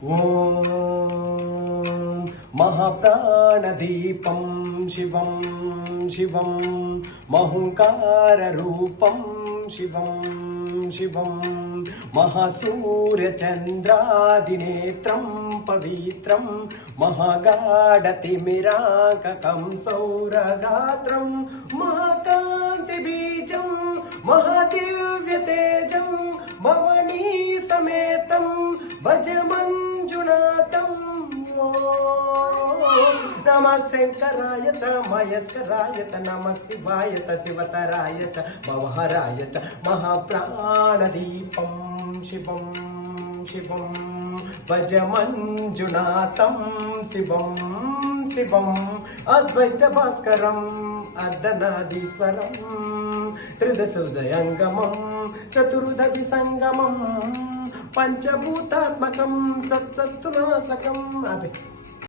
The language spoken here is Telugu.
ఓం మహాప్రాణదీపం శివం శివం మహుంకారరూపం శివం శివం మహాసూర్యచంద్రాదినేత్రం పవిత్రం మహాగాఢతిమిరాకకం సౌరగాత్రం మహాకాంతిబీజం మహాదివ్యతేజం భవనీ సమేతం భజ మంజునాథం. నమః శంకరాయ చ మహేశ్వరాయ చ నమః శివాయ చ శివతరాయ చ భవహరాయ చ మహాప్రాణదీపం శివం శివం భజ మంజునాథం శివం శివం అద్వైత భాస్కరం అర్ధనాదీశ్వరం త్రిదశోదయంగమం చతుర్దశి సంగమం పంచభూతాత్మకం సత్తత్తునాశకం. అదే